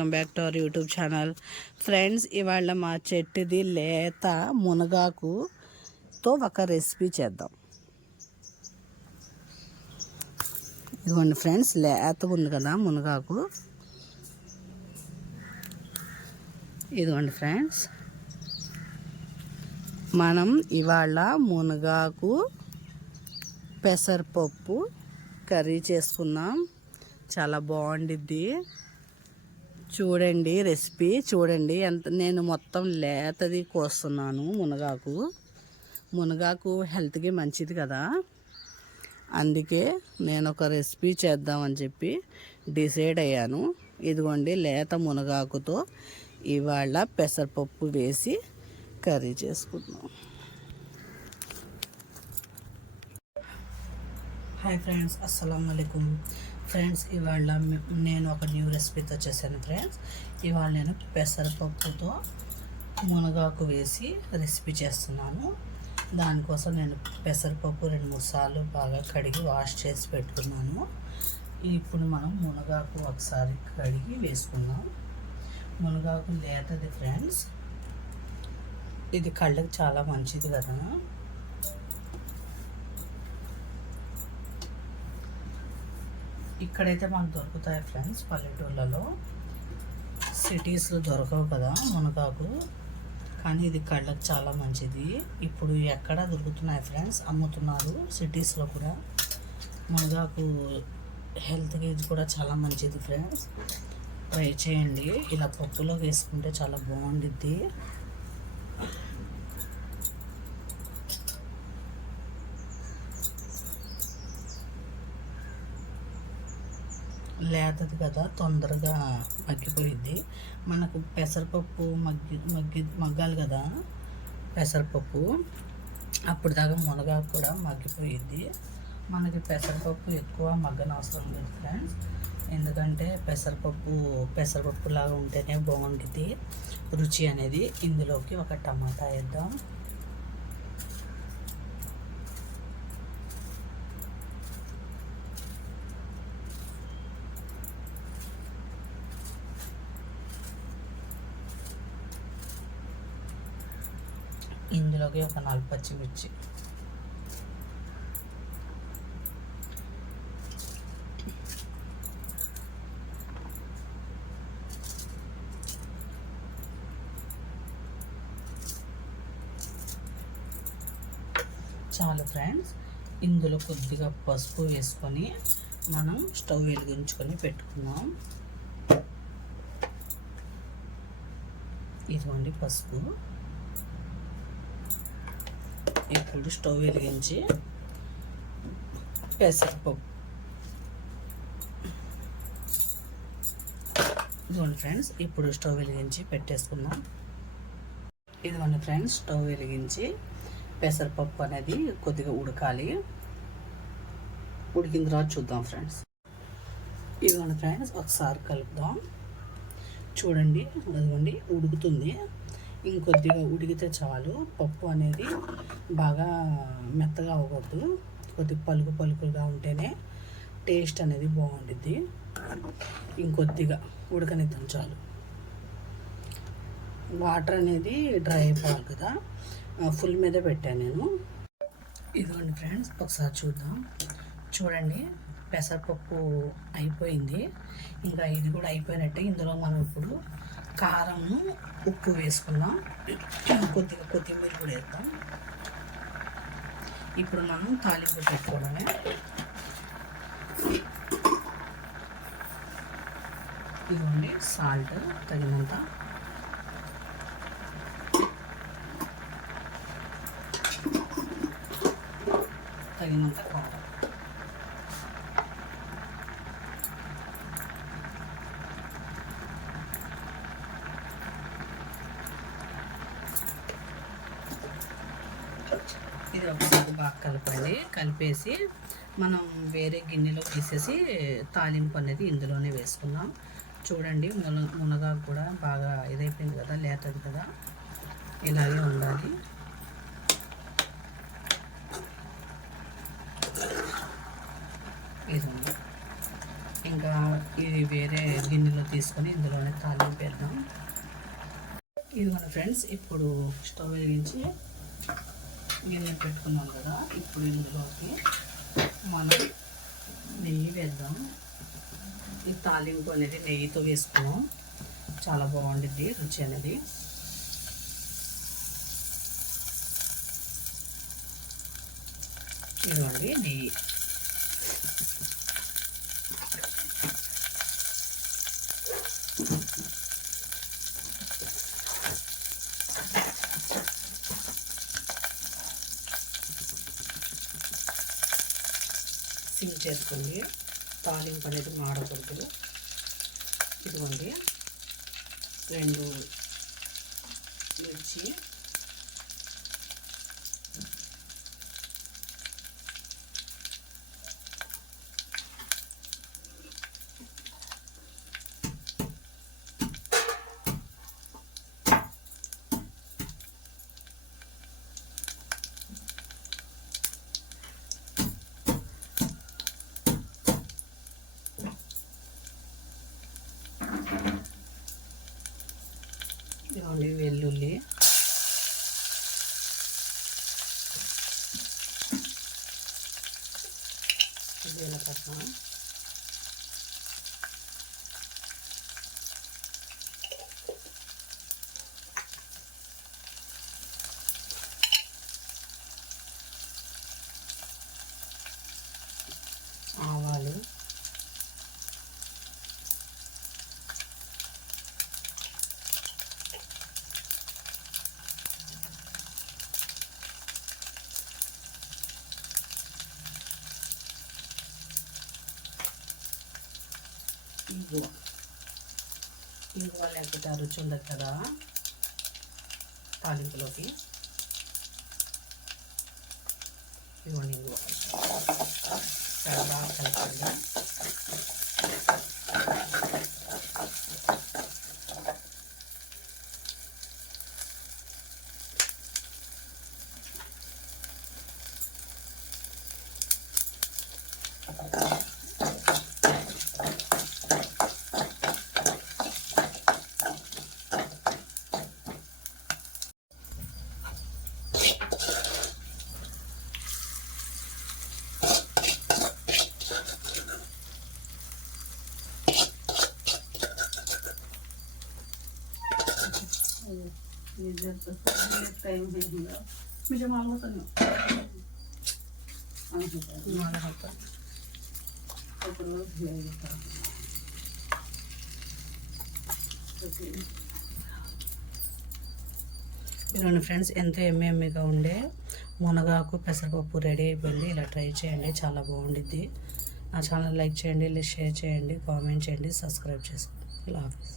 Welcome back to our YouTube channel. Friends, ఇవాళ మా చెట్టుది లేత మునగాకుతో ఒక రెసిపీ చేద్దాం. ఇదిగోండి ఫ్రెండ్స్, లేత ఉంది కదా మునగాకు. ఇదిగోండి ఫ్రెండ్స్, మనం ఇవాళ మునగాకు పెసరపప్పు కర్రీ చేసుకున్నాం. చాలా బాగుండిద్ది. చూడండి, రెసిపీ చూడండి. నేను మొత్తం లేతది కోస్తున్నాను. మునగాకు హెల్త్కి మంచిది కదా, అందుకే నేను ఒక రెసిపీ చేద్దామని చెప్పి డిసైడ్ అయ్యాను. ఇదిగోండి, లేత మునగాకుతో ఇవాళ పెసరపప్పు వేసి కర్రీ చేసుకుంటున్నాం. హాయ్ ఫ్రెండ్స్, అస్సలం వాలేకుమ్. ఫ్రెండ్స్, ఇవాళ నేను ఒక న్యూ రెసిపీతో చేశాను. ఫ్రెండ్స్, ఇవాళ నేను పెసరపప్పుతో మునగాకు వేసి రెసిపీ చేస్తున్నాను. దానికోసం నేను పెసరపప్పు 2-3 సార్లు బాగా కడిగి వాష్ చేసి పెట్టుకున్నాను. ఇప్పుడు మనం మునగాకు ఒకసారి కడిగి వేసుకుందాం. మునగాకు లేతది ఫ్రెండ్స్, ఇది కళ్ళకి చాలా మంచిది కదా. ఇక్కడైతే మాకు దొరుకుతాయి ఫ్రెండ్స్, పల్లెటూళ్ళలో. సిటీస్లో దొరకవు కదా మునగాకు, కానీ ఇది కళ్ళకి చాలా మంచిది. ఇప్పుడు ఎక్కడ దొరుకుతున్నాయి ఫ్రెండ్స్, అమ్ముతున్నారు సిటీస్లో కూడా. మునగాకు హెల్త్కి ఇది కూడా చాలా మంచిది ఫ్రెండ్స్. ట్రై చేయండి, ఇలా పప్పులో వేసుకుంటే చాలా బాగుండిద్ది. లేతది కదా, తొందరగా మగ్గిపోయింది. మనకు పెసరపప్పు మగ్గాలి కదా పెసరపప్పు, అప్పుడు దాకా మునగాకు కూడా మగ్గిపోయింది. మనకి పెసరపప్పు ఎక్కువ మగ్గనవసరం లేదు ఫ్రెండ్స్, ఎందుకంటే పెసరపప్పు లాగా ఉంటేనే బాగుంటుంది రుచి అనేది. ఇందులోకి ఒక టమాటా వేద్దాం. ఇందులోకి ఒక 4 పచ్చిమిర్చి, చాలు ఫ్రెండ్స్. ఇందులో కొద్దిగా పసుపు వేసుకొని మనం స్టవ్ వెలిగించుకొని పెట్టుకున్నాం. ఇదిగోండి పసుపు. ఇప్పుడు స్టవ్ వెలిగించి పెసరపప్పు, ఇదిగోండి ఫ్రెండ్స్, ఇప్పుడు స్టవ్ వెలిగించి పెట్టేసుకుందాం. ఇదిగోండి ఫ్రెండ్స్, స్టవ్ వెలిగించి పెసరపప్పు అనేది కొద్దిగా ఉడకాలి. ఉడికిన తర్వాత చూద్దాం ఫ్రెండ్స్. ఇదిగోండి ఫ్రెండ్స్, ఒకసారి కలుపుదాం. చూడండి, అదిగోండి ఉడుకుతుంది. ఇంకొద్దిగా ఉడికితే చాలు. పప్పు అనేది బాగా మెత్తగా అవ్వకూడదు, కొద్దిగా పలుకుగా ఉంటేనే టేస్ట్ అనేది బాగుంటుంది. ఇంకొద్దిగా ఉడకనిద్దాం చాలు. వాటర్ అనేది డ్రై అయిపోవాలి కదా, ఫుల్ మీద పెట్టాను నేను. ఇదిగోండి ఫ్రెండ్స్, ఒకసారి చూద్దాం. చూడండి, పెసరపప్పు అయిపోయింది. ఇంకా ఇది కూడా అయిపోయినట్టే. ఇందులో మనం ఇప్పుడు కారం, ఉప్పు వేసుకుందాం. కొద్దిగా కొత్తిమీర కూడా వేద్దాం. ఇప్పుడు మనం తాలింపు పెట్టుకోవడమే. ఇదిగోండి సాల్ట్ తగినంత, కారం. ఇది ఒకసారి బాగా కలపండి. కలిపేసి మనం వేరే గిన్నెలో తీసేసి తాలింపు అనేది ఇందులోనే వేసుకుందాం. చూడండి, మునగాకు కూడా బాగా ఇదైపోయింది కదా, లేతది కదా, ఇలాగే ఉండాలి. ఇది ఇంకా ఇది వేరే గిన్నెలో తీసుకొని ఇందులోనే తాలింపు వేద్దాం. ఇది మన ఫ్రెండ్స్ ఇప్పుడు స్టవ్ వెలిగించి గిన్నె పెట్టుకున్నాం కదా. ఇప్పుడు ఇందులోకి మనం నెయ్యి వేద్దాం. ఈ తాలింపు అనేది నెయ్యితో వేసుకున్నాం, చాలా బాగుండిద్ది రుచి అనేది. ఇదిగోండి నెయ్యి. సిమ్ చేసుకోండి, తాలింపు అనేది మాడకూడదు. ఇదిగోండి 2 మిర్చి, ఇదిగోండి వెల్లుల్లి, జీలకర్ర, ఆవాలు, ఇంగువ లేకపోతే రుచి ఉండదు కదా తాలింపులోకి. ఇవ్వండి ఇంగువ చాలా బాగా కలపండి. टाइम है मुझे मालूम तो नहीं ఇలాంటి ఫ్రెండ్స్ ఎంతో ఎమ్మేగా ఉండే మునగాకు పెసరపప్పు రెడీ అయిపోయింది. ఇలా ట్రై చేయండి, చాలా బాగుండిద్ది. నా ఛానల్ లైక్ చేయండి, షేర్ చేయండి, కామెంట్ చేయండి, సబ్స్క్రైబ్ చేసుకోండి. ఇలా ఆఫీస్